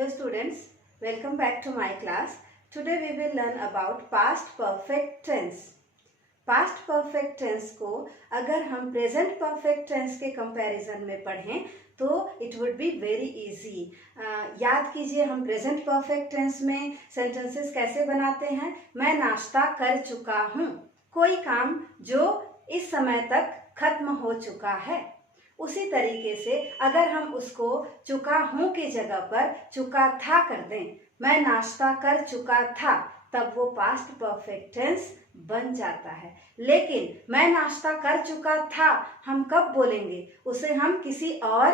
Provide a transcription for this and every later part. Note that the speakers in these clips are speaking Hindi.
Hello students, welcome back to my class. Today we will learn about past perfect tense. Past perfect tense को अगर हम present perfect tense के comparison में पढ़ें तो it would be very easy. याद कीजिए हम present perfect tense में sentences कैसे बनाते हैं. मैं नाश्ता कर चुका हूँ. कोई काम जो इस समय तक खत्म हो चुका है. उसी तरीके से अगर हम उसको चुका हूं की जगह पर चुका था कर दें, मैं नाश्ता कर चुका था, तब वो पास्ट परफेक्ट टेंस बन जाता है. लेकिन मैं नाश्ता कर चुका था हम कब बोलेंगे? उसे हम किसी और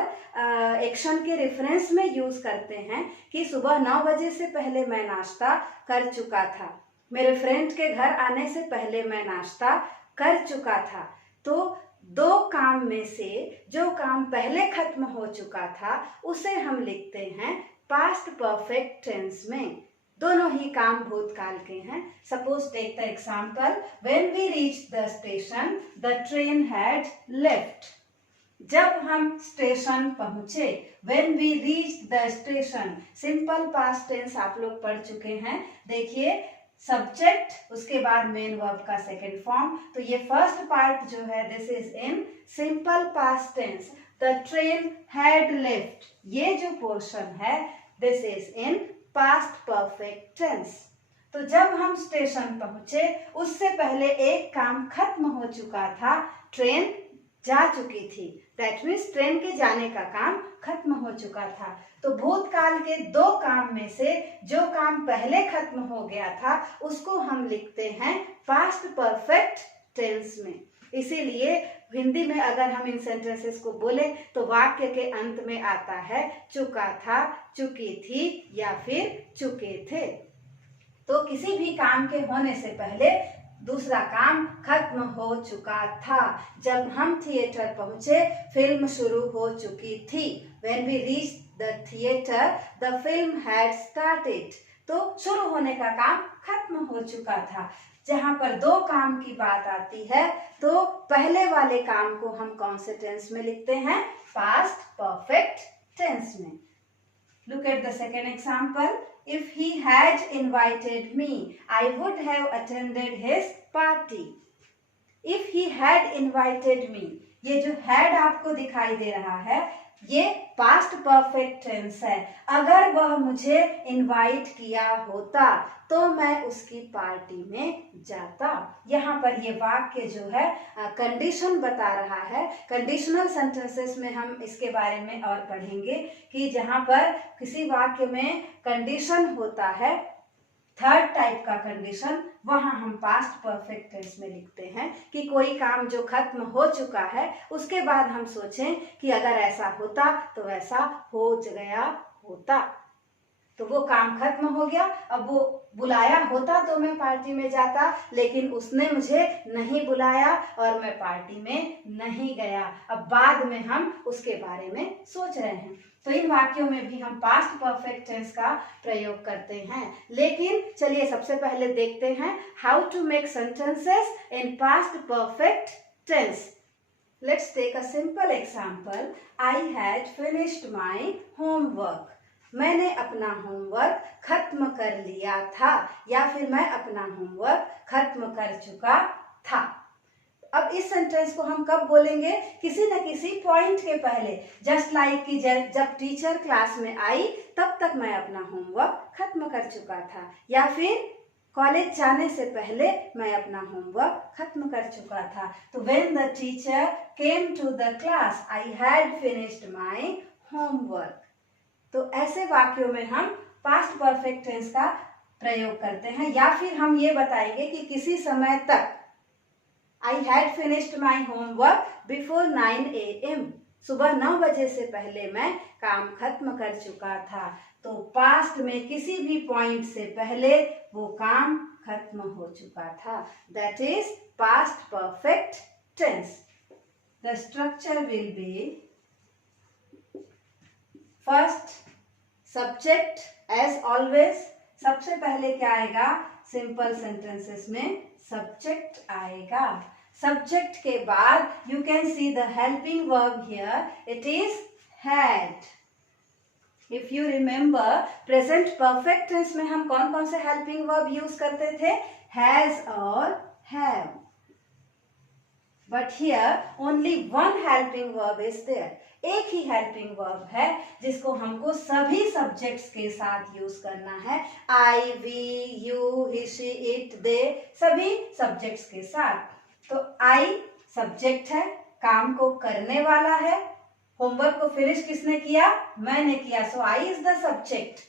एक्शन के रेफरेंस में यूज करते हैं कि सुबह 9 बजे से पहले मैं नाश्ता कर चुका था, मेरे फ्रेंड के घर आने से पहले मैं नाश्ता कर चुका था. तो दो काम में से जो काम पहले खत्म हो चुका था उसे हम लिखते हैं पास्ट परफेक्ट टेंस में. दोनों ही काम भूतकाल के हैं. Suppose take the example, when we reach the station the train had left. जब हम स्टेशन पहुंचे, when we reach the station, simple past tense आप लोग पढ़ चुके हैं. देखिए सब्जेक्ट, उसके बाद मेन वर्ब का सेकेंड फॉर्म. तो ये फर्स्ट पार्ट जो है this is in simple past tense. The train had left, ये जो पोर्शन है this is in past perfect tense. तो जब हम स्टेशन पहुंचे उससे पहले एक काम खत्म हो चुका था, ट्रेन जा चुकी थी. दैट मीन्स ट्रेन के जाने का काम खत्म हो चुका था. तो भूतकाल के दो काम में से जो काम पहले खत्म हो गया था उसको हम लिखते हैं पास्ट परफेक्ट टेंस में. इसीलिए हिंदी में अगर हम इन सेंटेंसेस को बोले तो वाक्य के अंत में आता है चुका था, चुकी थी या फिर चुके थे. तो किसी भी काम के होने से पहले दूसरा काम खत्म हो चुका था. जब हम थिएटर पहुंचे फिल्म शुरू हो चुकी थी. When we reached the theater, the film had started. तो शुरू होने का काम खत्म हो चुका था. जहां पर दो काम की बात आती है तो पहले वाले काम को हम कौन से टेंस में लिखते हैं? पास्ट परफेक्ट टेंस में. Look at the second example. If he had invited me, I would have attended his party. If he had invited me, ये जो had आपको दिखाई दे रहा है ये पास्ट परफेक्ट टेंस है. अगर वह मुझे इनवाइट किया होता तो मैं उसकी पार्टी में जाता. यहाँ पर ये वाक्य जो है कंडीशन बता रहा है. कंडीशनल सेंटेंसेस में हम इसके बारे में और पढ़ेंगे कि जहाँ पर किसी वाक्य में कंडीशन होता है, थर्ड टाइप का कंडीशन, वहां हम पास्ट परफेक्ट टेंस में लिखते हैं कि कोई काम जो खत्म हो चुका है उसके बाद हम सोचें कि अगर ऐसा होता तो ऐसा हो गया होता. तो वो काम खत्म हो गया, अब वो बुलाया होता तो मैं पार्टी में जाता, लेकिन उसने मुझे नहीं बुलाया और मैं पार्टी में नहीं गया. अब बाद में हम उसके बारे में सोच रहे हैं. तो इन वाक्यों में भी हम पास्ट परफेक्ट टेंस का प्रयोग करते हैं. लेकिन चलिए सबसे पहले देखते हैं how to make sentences in past perfect tense. Let's take a simple example. I had finished my homework. मैंने अपना होमवर्क खत्म कर लिया था या फिर मैं अपना होमवर्क खत्म कर चुका था. अब इस सेंटेंस को हम कब बोलेंगे? किसी न किसी पॉइंट के पहले. जस्ट लाइक कि जब टीचर क्लास में आई तब तक मैं अपना होमवर्क खत्म कर चुका था, या फिर कॉलेज जाने से पहले मैं अपना होमवर्क खत्म कर चुका था. तो when the teacher came to the class I had finished my homework. तो ऐसे वाक्यों में हम पास्ट परफेक्ट टेंस का प्रयोग करते हैं. या फिर हम ये बताएंगे कि किसी समय तक, आई had finished my homework before 9 AM. सुबह 9 बजे से पहले मैं काम खत्म कर चुका था. तो पास्ट में किसी भी पॉइंट से पहले वो काम खत्म हो चुका था. That is past perfect tense. The structure will be first subject as always. सबसे पहले क्या आएगा? सिंपल सेंटेंसेस में सब्जेक्ट आएगा. सब्जेक्ट के बाद you can see the helping verb here, it is had. If you remember, present perfect tense में हम कौन कौन से हेल्पिंग वर्ब यूज करते थे? हैज और have. But here only one helping verb is there. एक ही हेल्पिंग वर्ब है जिसको हमको सभी सब्जेक्ट्स के साथ यूज करना है. I, we, you, he, she, it, they, सभी सब्जेक्ट्स के साथ. तो आई सब्जेक्ट है, काम को करने वाला है. होमवर्क को फिनिश किसने किया? मैंने किया. सो आई इज द सब्जेक्ट.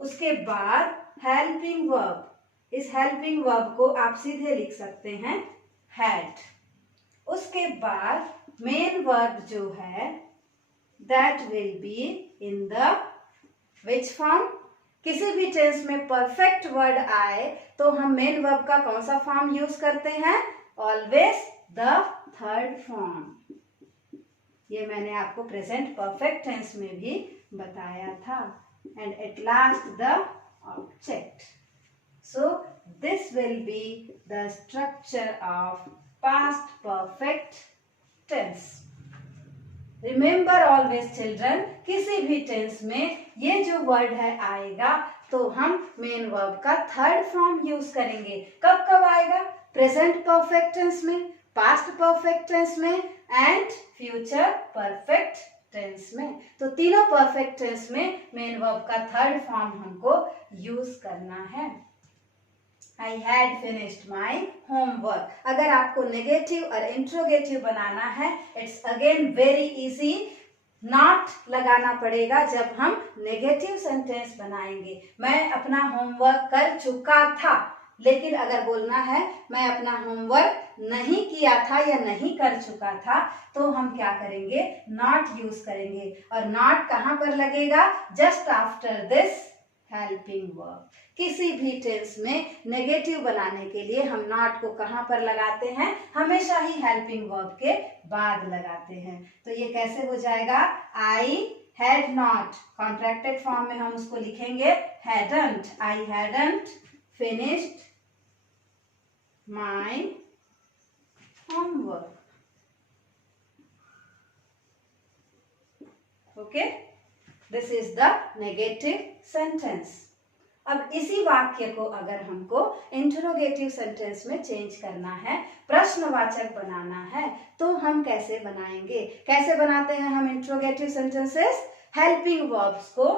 उसके बाद हेल्पिंग वर्ब. इस हेल्पिंग वर्ब को आप सीधे लिख सकते हैं हैड. उसके बाद मेन वर्ब जो है that will be in the which form? किसी भी टेंस में परफेक्ट वर्ड आए तो हम मेन वर्ब का कौन सा फॉर्म यूज करते हैं? Always the third form. ये मैंने आपको प्रेजेंट परफेक्ट टेंस में भी बताया था. And at last the object. So this will be the structure of past perfect tense. Remember always children, किसी भी टेंस में ये जो वर्ड है आएगा तो हम मेन वर्ब का थर्ड फॉर्म यूज करेंगे. कब कब आएगा? प्रेजेंट परफेक्ट टेंस में, पास्ट परफेक्ट टेंस में एंड फ्यूचर परफेक्ट टेंस में. तो तीनों परफेक्ट टेंस में मेन वर्ब का थर्ड फॉर्म हमको यूज करना है. I had finished my homework. अगर आपको नेगेटिव और इंट्रोगेटिव बनाना है, it's again very easy. Not लगाना पड़ेगा जब हम नेगेटिव सेंटेंस बनाएंगे. मैं अपना होमवर्क कर चुका था. लेकिन अगर बोलना है मैं अपना होमवर्क नहीं किया था या नहीं कर चुका था, तो हम क्या करेंगे? नॉट यूज करेंगे. और नॉट कहाँ पर लगेगा? Just after this helping verb. किसी भी टेंस में नेगेटिव बनाने के लिए हम नॉट को कहाँ पर लगाते हैं? हमेशा ही हेल्पिंग वर्ब के बाद लगाते हैं. तो ये कैसे हो जाएगा? I had not. Contracted form में हम उसको लिखेंगे hadn't. I hadn't finished my homework. Okay, this is the negative sentence. अब इसी वाक्य को अगर हमको इंटरोगेटिव सेंटेंस में चेंज करना है, प्रश्नवाचक बनाना है, तो हम कैसे बनाएंगे? कैसे बनाते हैं हम इंटरोगेटिव सेंटेंसेस? हेल्पिंग वर्ब्स को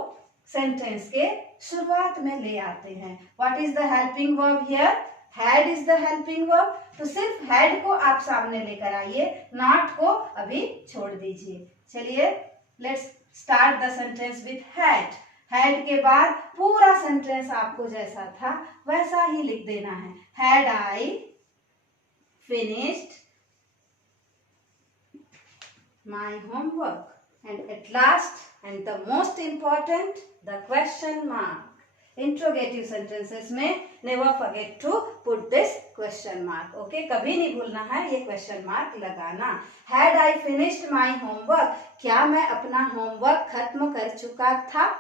सेंटेंस के शुरुआत में ले आते हैं. What is the helping verb here? Had is the helping verb. तो सिर्फ हैड को आप सामने लेकर आइए, नॉट को अभी छोड़ दीजिए. चलिए, let's start the sentence with had. Had के बाद पूरा सेंटेंस आपको जैसा था वैसा ही लिख देना है. Had I finished my homework. And at last and the most important, the question mark. Interrogative sentences में never forget to put this question mark. Okay, कभी नहीं भूलना है ये क्वेश्चन मार्क लगाना. Had I finished my homework. क्या मैं अपना होमवर्क खत्म कर चुका था?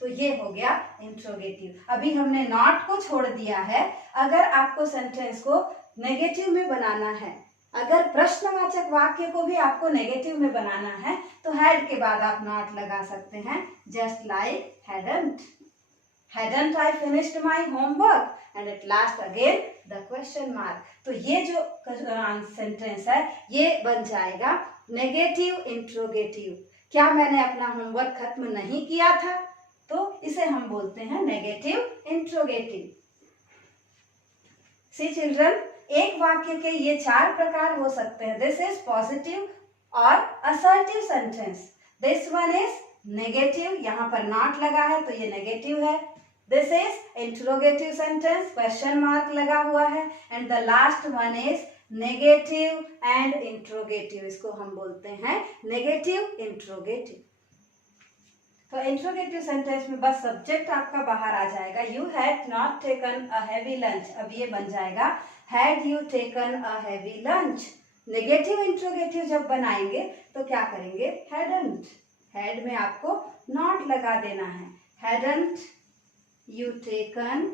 तो ये हो गया इंट्रोगेटिव. अभी हमने नॉट को छोड़ दिया है. अगर आपको सेंटेंस को नेगेटिव में बनाना है, अगर प्रश्नवाचक वाक्य को भी आपको नेगेटिव में बनाना है, तो हैड के बाद आप नॉट लगा सकते हैं. Just like hadn't. Hadn't I finished my homework. And at last again the question mark. तो ये जो सेंटेंस है ये बन जाएगा नेगेटिव इंट्रोगेटिव. क्या मैंने अपना होमवर्क खत्म नहीं किया था? तो इसे हम बोलते हैं नेगेटिव इंट्रोगेटिव. सी चिल्ड्रन, एक वाक्य के ये 4 प्रकार हो सकते हैं. दिस इज पॉजिटिव और assertive sentence. This one is negative. यहाँ पर नॉट लगा है तो ये नेगेटिव है. This is interrogative sentence, question mark लगा हुआ है. And the last one is negative and interrogative. इसको हम बोलते हैं नेगेटिव इंट्रोगेटिव. तो इंट्रोगेटिव सेंटेंस में बस सब्जेक्ट आपका बाहर आ जाएगा. You had not taken a heavy lunch. अब ये बन जाएगा had you taken a heavy lunch. Negative interrogative जब बनाएंगे तो क्या करेंगे? हैडंट. हैड में आपको नॉट लगा देना है. Hadn't you taken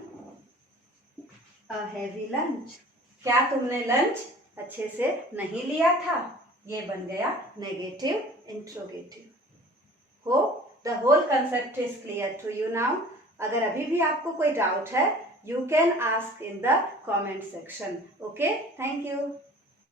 a heavy lunch. क्या तुमने लंच अच्छे से नहीं लिया था? ये बन गया negative interrogative. Hope the whole concept is clear to you now. अगर अभी भी आपको कोई डाउट है, you can ask in the comment section. Okay, thank you.